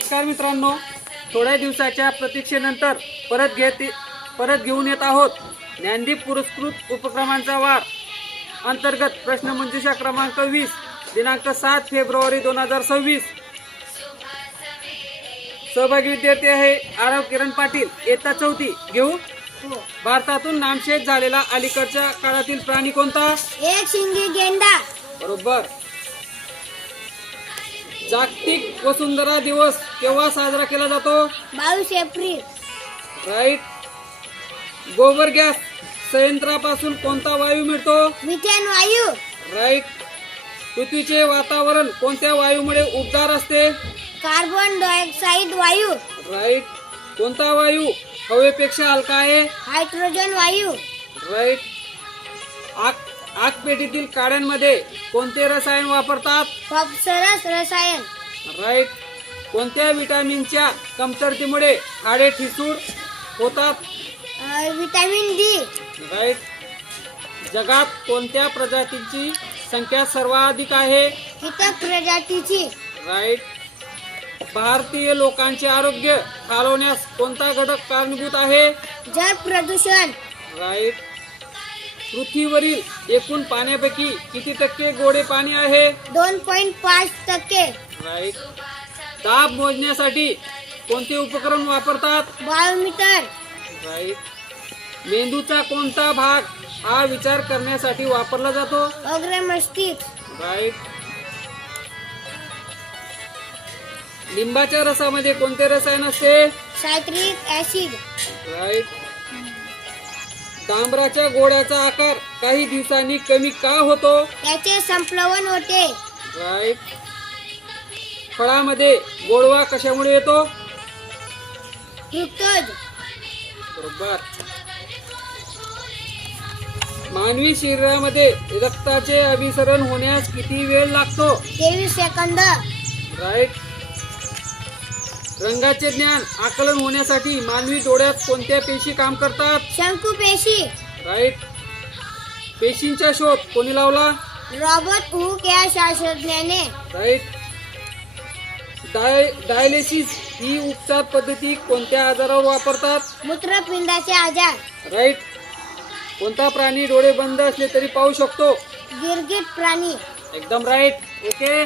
नमस्कार मित्रांनो, थोड्या दिवसाच्या प्रतीक्षेनंतर परत घेऊन येत आहोत ज्ञानदीप पुरस्कृत उपक्रमांचा वार अंतर्गत प्रश्नमंजुषा क्रमांक 20 दिनांक 7 फेब्रुवारी 2026। सहभागी विद्यार्थी आहे आरव किरण पाटील, इयत्ता 4थी। घेऊ। भारतातून नामशेष झालेला अलीकडच्या काळातील प्राणी कोणता? एक शिंगी गेंडा। बरोबर। जागतिक वसुंधरा दिवस केव्हा साजरा केला जातो? 22 एप्रिल। राईट। गोबर गॅस संयंत्रापासून कोणता वायू मिळतो? मिथेन वायू। राईट। पृथ्वीचे वातावरण कोणत्या वायूमुळे उबदार असते? कार्बन डायऑक्साइड वायू। राईट। कोणता वायू हवेपेक्षा हलका आहे? हायड्रोजन वायू। राईट। आग पेटीतील काड्यांमध्ये कोणते रसायन वापरतात? फॉस्फरस रसायन। राईट। कोणत्या विटामिनच्या कमतरतेमुळे हाडे ठिसूळ होतात? Vitamin D. राईट। जगात कोणत्या प्रजातींची संख्या सर्वाधिक आहे? कीटक प्रजातीची। राईट। भारतीय लोकांचे आरोग्य खालवण्यास कोणता घटक कारणीभूत आहे? जल प्रदूषण। राईट। पृथ्वीवरील एकूण पाण्यापैकी किती टक्के गोडे पाणी आहे? 2.5%। राईट। दाब मोजण्यासाठी कोणते उपकरण वापरतात? बायोमीटर। राईट। मेंदूचा कोणता भाग हा विचार करण्यासाठी वापरला जातो? अग्र मस्तिष्क। राईट। लिंबाच्या रसामध्ये कोणते रसायन असते? Citric acid. राईट। डांबराच्या गोळ्याचा आकार काही दिवसांनी कमी का होतो? त्याचे संप्लवन होते। राईट। फळामध्ये गोडवा कशामुळे येतो? फ्रुक्टोज। बरोबर। मानवी शरीरामध्ये रक्ताचे अभिसरण होण्यास किती वेळ लागतो? 23 सेकंद। राईट। रंगाचे ज्ञान आकलन होण्यासाठी मानवी डोळ्यात कोणत्या पेशी काम करतात? शंकू पेशी। राईट। पेशींचा शोध कोणी लावला? रॉबर्ट हुक या शास्त्रज्ञाने। राईट। डायलिसिस ही उपचार पद्धती कोणत्या आजारावर वापरतात? मूत्रपिंडाचे आजार। राईट। कोणता प्राणी डोळे बंद असले तरी पाहू शकतो? गिरगिट प्राणी। एकदम राईट। ओके।